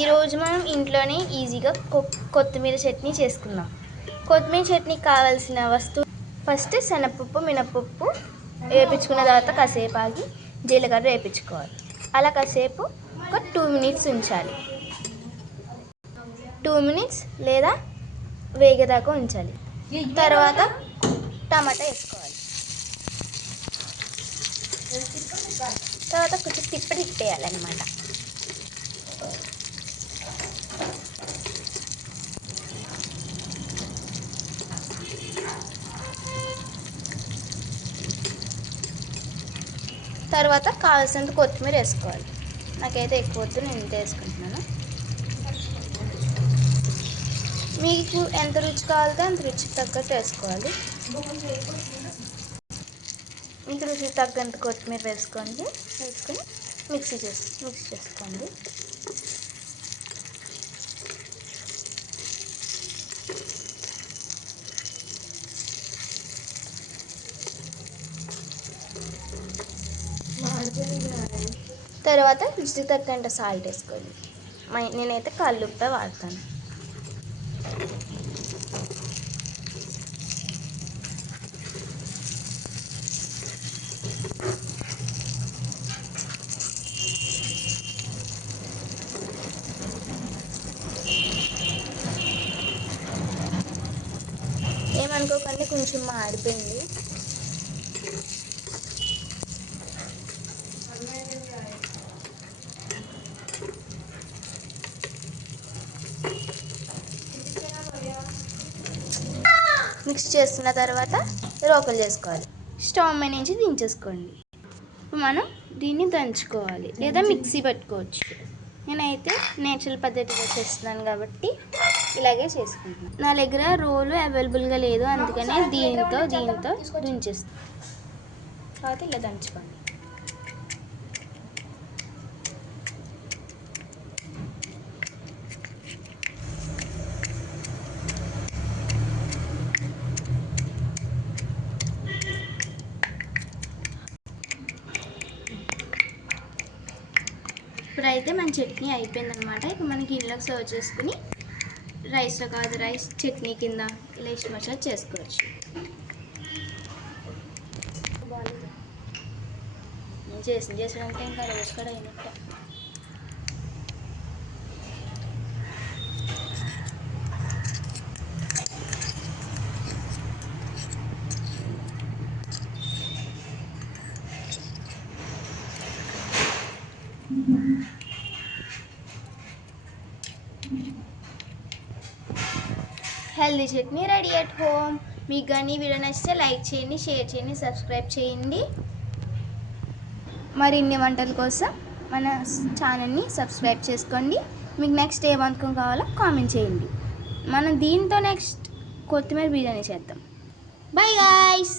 ఈరోజు మనం ఇంట్లోనే ఈజీగా కొత్తిమీర చట్నీ చేసుకుందాం. కొత్తిమీర చట్నీకి కావాల్సిన వస్తువు ఫస్ట్ శనగపప్పు మినపప్పు వేపించుకున్న తర్వాత కాసేపు ఆగి జీలకర్ర వేపించుకోవాలి. అలా కాసేపు ఒక 2 minutes ఉంచాలి. 2 minutes లేదా వేగేదాకా ఉంచాలి. తర్వాత టమాటా వేసుకోవాలి. తర్వాత కొంచెం తిప్పేయాలన్నమాట. తర్వాత కావాల్సినంత కొత్తిమీర వేసుకోవాలి. నాకైతే ఎక్కువ వద్దు, నేను ఇంత వేసుకుంటున్నాను. మీకు ఎంత రుచి కావాలితే అంత రుచికి తగ్గట్టు వేసుకోవాలి. మీకు రుచికి తగ్గంత కొత్తిమీర వేసుకొని మిక్సీ చేసుకోండి. తర్వాత రుచికి తగ్గంత సాల్ట్ వేసుకోండి. నేనైతే కల్లుప్పే వాడతాను. ఏమనుకోకండి, కొంచెం మాడిపోయింది. మిక్స్ చేస్తున్న తర్వాత రోకలు చేసుకోవాలి. స్టవ్ మీద నుంచి దించేసుకోండి. మనం దీన్ని దంచుకోవాలి లేదా మిక్సీ పెట్టుకోవచ్చు. నేనైతే నేచురల్ పద్ధతిగా చేస్తున్నాను కాబట్టి ఇలాగే చేసుకుంటున్నాను. నా దగ్గర రోలు అవైలబుల్గా లేదు, అందుకనే దీంతో దించేస్తాను. తర్వాత ఇలా దంచుకోండి. ఇప్పుడైతే మన చట్నీ అయిపోయిందనమాట. ఇప్పుడు మనకి గిన్నెలోకి సర్వ్ చేసుకుని రైస్లో కాదు రైస్ చట్నీ కింద ఇలా ఇష్టం వచ్చినట్టు చేసుకోవచ్చు. నేను చేసాడంటే ఇంకా రోజు కూడా అయినట్టే. Healthy chutney ready at home. మీకు కానీ వీడియో నచ్చితే లైక్ చేయండి, షేర్ చేయండి, సబ్స్క్రైబ్ చేయండి. మరిన్ని వంటల కోసం మన ఛానల్ని సబ్స్క్రైబ్ చేసుకోండి. మీకు నెక్స్ట్ ఏ వంటకం కావాలో కామెంట్ చేయండి. మనం దీంతో నెక్స్ట్ కొత్తిమీర బిర్యానీ చేద్దాం. By guys.